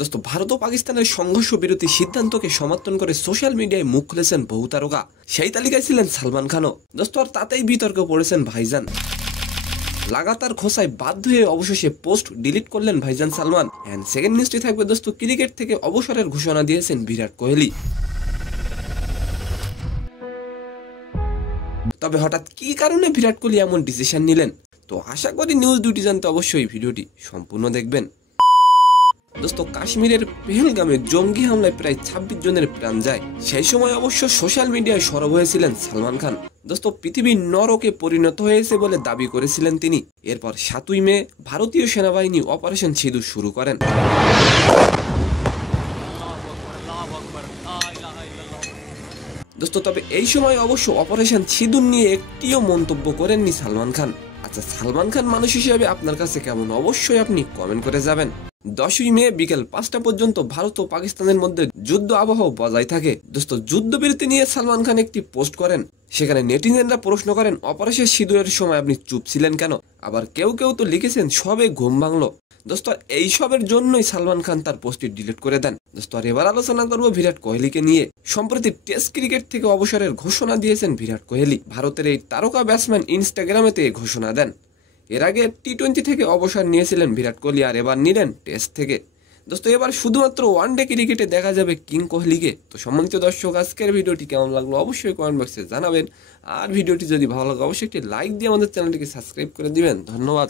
দোস্ত ভারত ও পাকিস্তানের সংঘর্ষ বিরতি সিদ্ধান্তকে সমর্থন করে সোশ্যাল মিডিয়ায় মুখ খুলেছেন বহু তারকা। সেই তালিকায় ছিলেন সালমান খানও। দোস্ত আর তাতেই বিতর্কে পড়েছেন ভাইজান। লাগাতার খোঁচায় বাধ্য হয়ে অবশেষে পোস্ট ডিলিট করলেন ভাইজান সালমান। এন্ড সেকেন্ড নিউজটি থাকবে দোস্ত, ক্রিকেট থেকে অবসরের ঘোষণা দিয়েছেন বিরাট কোহলি। তবে হঠাৎ কি কারণে বিরাট কোহলি এমন ডিসিশন নিলেন, তো আশা করি নিউজ দুটি জানতে অবশ্যই ভিডিওটি সম্পূর্ণ দেখবেন। দোস্ত কাশ্মীরের পেহেলগামে জঙ্গি হামলায় প্রায় 26 জনের প্রাণ যায়। সেই সময় অবশ্য সোশ্যাল মিডিয়ায় সরব হয়েছিলেন সালমান খান। দোস্ত পৃথিবীর নরকে পরিণত হয়েছে বলে দাবি করেছিলেন তিনি। এরপর 7ই মে ভারতীয় সেনাবাহিনী অপারেশন সিঁদুর শুরু করেন। দোস্ত তবে এই সময় অবশ্য অপারেশন সিঁদুর নিয়ে একটিও মন্তব্য করেননি সালমান খান। আচ্ছা, সালমান খান মানুষ হিসেবে আপনার কাছে কেমন, অবশ্যই আপনি কমেন্ট করে যাবেন। 10ই মে বিকেল 5টা পর্যন্ত ভারত ও পাকিস্তানের মধ্যে যুদ্ধ আবহ বজায় থাকে। দোস্ত যুদ্ধবিরতি নিয়ে সালমান খান একটি পোস্ট করেন। সেখানে নেটিজেনরা প্রশ্ন করেন, অপারেশন সিঁদুরের সময় আপনি চুপ ছিলেন কেন? আবার কেউ কেউ তো লিখেছেন সবে ঘুম ভাঙলো। দোস্ত এই সবের জন্যই সালমান খান তার পোস্টটি ডিলিট করে দেন। দোস্ত এবার আলোচনা করবো বিরাট কোহলিকে নিয়ে। সম্প্রতি টেস্ট ক্রিকেট থেকে অবসরের ঘোষণা দিয়েছেন বিরাট কোহলি। ভারতের এই তারকা ব্যাটসম্যান ইনস্টাগ্রামেতে ঘোষণা দেন। এর আগে টি-20 থেকে অবসর নিয়েছিলেন বিরাট কোহলি, আর এবার নিলেন টেস্ট থেকে। দোস্ত এবার শুধুমাত্র ওয়ানডে ক্রিকেটে দেখা যাবে কিং কোহলিকে। তো সম্মানিত দর্শক, আজকের ভিডিওটি কেমন লাগলো অবশ্যই কমেন্ট বক্সে জানাবেন। আর ভিডিওটি যদি ভালো লাগে অবশ্যই একটি লাইক দিয়ে আমাদের চ্যানেলটিকে সাবস্ক্রাইব করে দিবেন। ধন্যবাদ।